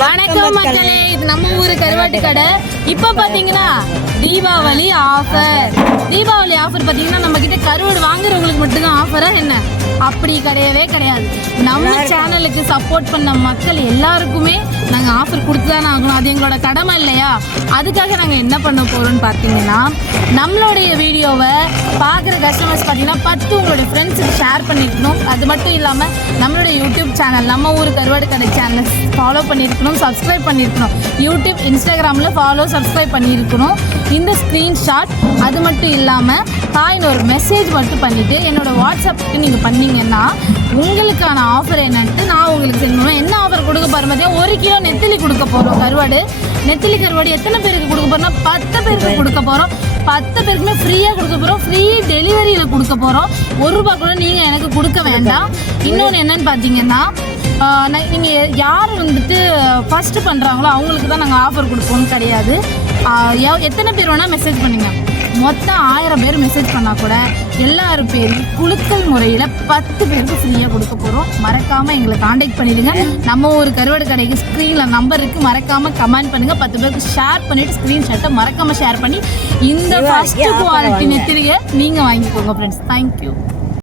வணக்கம் மக்களே, இது நம்ம ஊரு கருவாட்டு கடை. இப்போ பாத்தீங்கன்னா தீபாவளி ஆஃபர். தீபாவளி ஆஃபர் பாத்தீங்கன்னா நம்ம கிட்ட கருவாடு வாங்குறவங்களுக்கு மட்டும்தான் ஆஃபரா என்ன? அப்படி கிடையவே கிடையாது. நம்ம சேனலுக்கு சப்போர்ட் பண்ண மக்கள் எல்லாருக்குமே நாங்கள் ஆஃபர் கொடுத்து தானே ஆகணும். அது எங்களோட கடமை இல்லையா? அதுக்காக நாங்கள் என்ன பண்ண போகிறோம்னு பார்த்தீங்கன்னா, நம்மளுடைய வீடியோவை பார்க்குற கஸ்டமர்ஸ் பார்த்தீங்கன்னா 10 உங்களுடைய ஃப்ரெண்ட்ஸுக்கு ஷேர் பண்ணியிருக்கணும். அது மட்டும் இல்லாமல் நம்மளுடைய யூடியூப் சேனல் நம்ம ஊர் கருவாடு கடை சேனல் ஃபாலோ பண்ணியிருக்கணும், சப்ஸ்கிரைப் பண்ணியிருக்கணும். யூடியூப் இன்ஸ்டாகிராமில் ஃபாலோ சப்ஸ்கிரைப் பண்ணியிருக்கணும். இந்த ஸ்க்ரீன்ஷாட் அது மட்டும் இல்லாமல் ஹாய்னு ஒரு மெசேஜ் மட்டும் பண்ணிவிட்டு என்னோடய வாட்ஸ்அப்புக்கு நீங்கள் பண்ணிங்கன்னா உங்களுக்கான ஆஃபர் என்னன்ட்டு நான் உங்களுக்கு சென்ட் பண்ணுவேன். என்ன ஆஃபர் கொடுக்க போகிற மாதிரி 1 கிலோ நெத்திலி கொடுக்க போகிறோம். கருவாடு, நெத்திலி கருவாடு எத்தனை பேருக்கு கொடுக்க போகிறோம்னா 10 பேருக்கு கொடுக்க போகிறோம். 10 பேருக்குமே ஃப்ரீயாக கொடுக்க போகிறோம். ஃப்ரீ டெலிவரியில் கொடுக்க போகிறோம். ₹1 கூட நீங்கள் எனக்கு கொடுக்க வேண்டாம். இன்னொன்று என்னன்னு பார்த்தீங்கன்னா, நீங்கள் யார் வந்துட்டு ஃபஸ்ட்டு பண்ணுறாங்களோ அவங்களுக்கு தான் நாங்கள் ஆஃபர் கொடுப்போம்னு கிடையாது. எத்தனை பேர் வேணால் மெசேஜ் பண்ணுங்க. மொத்தம் 1000 பேர் மெசேஜ் பண்ணால் கூட எல்லாரும் பேரும் குலுக்கல் முறையில் 10 பேருக்கு ஃப்ரீயாக கொடுக்க போகிறோம். மறக்காமல் எங்களை காண்டாக்ட் பண்ணிடுங்க. நம்ம ஒரு கருவாடு கடைக்கு ஸ்க்ரீனில் நம்பர் இருக்குது, மறக்காமல் கமெண்ட் பண்ணுங்கள். 10 பேருக்கு ஷேர் பண்ணிவிட்டு ஸ்க்ரீன்ஷாட்டை மறக்காமல் ஷேர் பண்ணி இந்த ஃபஸ்ட்டு குவாலிட்டி நெத்திலியை நீங்கள் வாங்கிக்கோங்க ஃப்ரெண்ட்ஸ். தேங்க்யூ.